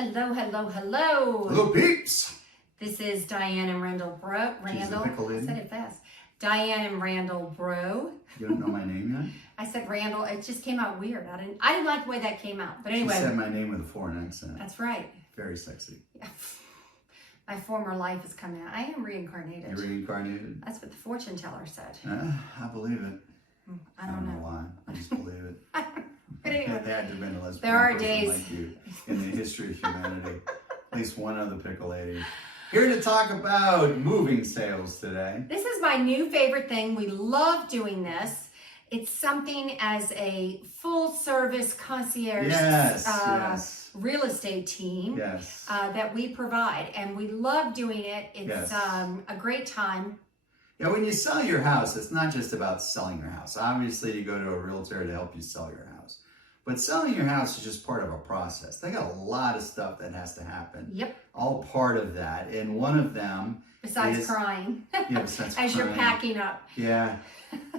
Hello, hello, hello. Hello, peeps. This is Diane and Randall Breaux. Randall, Pickle Lady. I said it fast. Diane and Randall Breaux. You don't know my name yet? I said Randall. It just came out weird. I didn't like the way that came out. But anyway. She said my name with a foreign accent. That's right. Very sexy. Yeah. My former life is coming out. I am reincarnated. You're reincarnated? That's what the fortune teller said. I believe it. I don't know why. I just believe it. But anyway, There had to have been a lesbian there are person days like you in the history of humanity. At least one other Pickle Lady. Here to talk about moving sales today. This is my new favorite thing. We love doing this. It's something as a full service concierge real estate team that we provide. And we love doing it. It's a great time. Yeah, when you sell your house, it's not just about selling your house. Obviously, you go to a realtor to help you sell your house. But selling your house is just part of a process. They got a lot of stuff that has to happen. Yep. All part of that. And one of them Besides crying. Yeah, besides As crying. you're packing up. Yeah.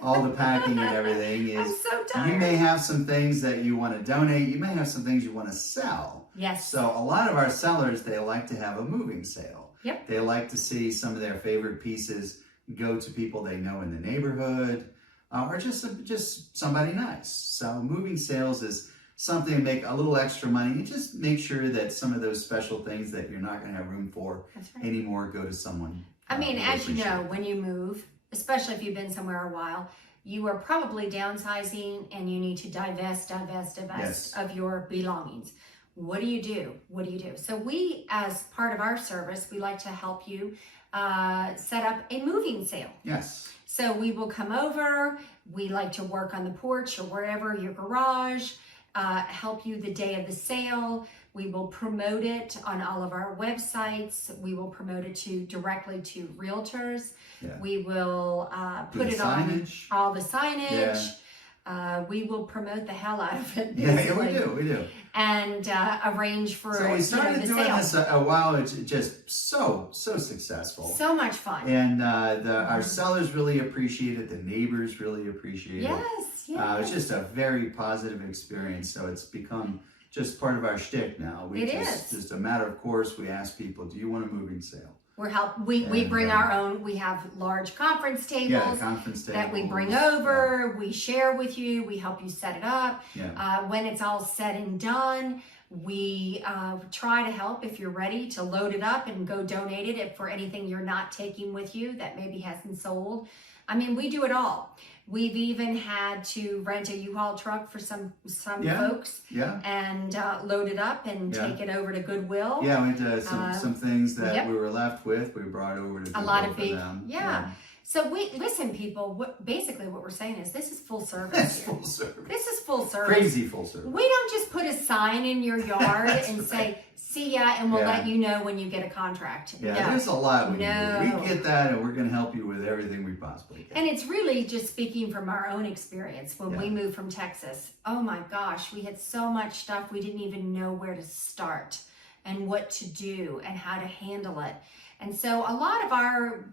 All the packing and everything is... I'm so tired. You may have some things that you want to donate. You may have some things you want to sell. Yes. So a lot of our sellers, they like to have a moving sale. Yep. They like to see some of their favorite pieces go to people they know in the neighborhood, or just somebody nice. So moving sales is something to make a little extra money and just make sure that some of those special things that you're not going to have room for anymore go to someone. I mean, as you know, when you move, especially if you've been somewhere a while, you are probably downsizing and you need to divest of your belongings. What do you do? What do you do? So we, as part of our service, we like to help you set up a moving sale. Yes. So we will come over. We like to work on the porch or wherever, your garage, help you the day of the sale. We will promote it on all of our websites. We will promote it directly to realtors. Yeah. We will put it on all the signage. Yeah. We will promote the hell out of it. Yeah, we do. And arrange for so we started doing sale. this a while. It's just so successful. So much fun. And our sellers really appreciate it. The neighbors really appreciate it. Yes. It's just a very positive experience. So it's become just part of our shtick now. Just a matter of course. We ask people, do you want a moving sale? We bring our own. We have large conference tables that we bring over. We share with you. We help you set it up. When it's all said and done, we try to help if you're ready to load it up and go donate it for anything you're not taking with you that maybe hasn't sold. I mean, we do it all. We've even had to rent a U-Haul truck for some folks and load it up and take it over to Goodwill. Yeah, we had some things that we were left with. We brought over to Goodwill a lot of for big, them. So listen, people. Basically, what we're saying is this is full service. Full service. This is full service. Crazy full service. We don't just put a sign in your yard and say, "See ya," and we'll let you know when you get a contract. Yeah, there's a lot we do. We get that, and we're going to help you with everything we possibly can. And it's really just speaking from our own experience when we moved from Texas. Oh my gosh, we had so much stuff we didn't even know where to start and what to do and how to handle it. And so a lot of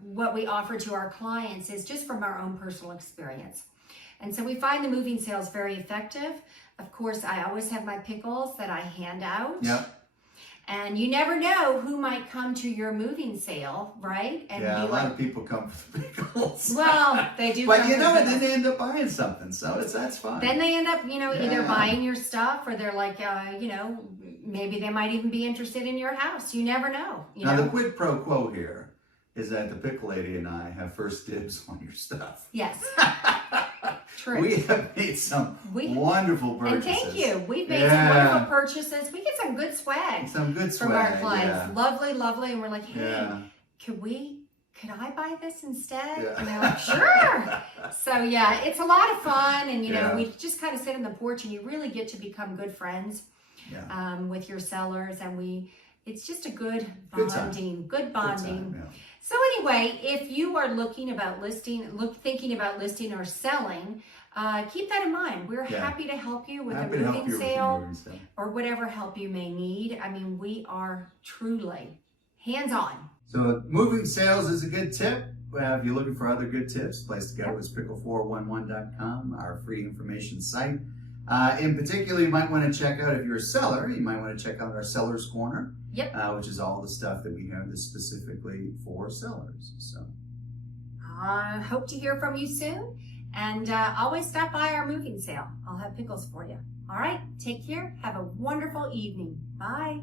what we offer to our clients is just from our own personal experience. And so we find the moving sales very effective. Of course, I always have my pickles that I hand out. Yep. And you never know who might come to your moving sale, right? And a lot of people come for the pickles. Well, they do. But then they end up buying something, so that's fine. Then they end up, either buying your stuff or they're like, maybe they might even be interested in your house. You never know. Now, the quid pro quo here is that the Pickle Lady and I have first dibs on your stuff. Yes. True. We have made some wonderful purchases. And thank you. We've made some wonderful purchases. We get some good swag. From our clients. Lovely, lovely. And we're like, hey, could I buy this instead? Yeah. And they're like, sure. So it's a lot of fun. And we just kind of sit on the porch and you really get to become good friends with your sellers. And it's just a good bonding. Good bonding. Good time, So anyway, if you are thinking about listing or selling, keep that in mind. We're happy to help you with a moving sale or whatever help you may need. I mean, we are truly hands-on. So moving sales is a good tip. If you're looking for other good tips, place to go is pickle411.com, our free information site. In particular, you might want to check out, if you're a seller, you might want to check out our Seller's Corner. Yep. Which is all the stuff that we have that's specifically for sellers. So I hope to hear from you soon. And always stop by our moving sale. I'll have pickles for you. All right, take care. Have a wonderful evening. Bye.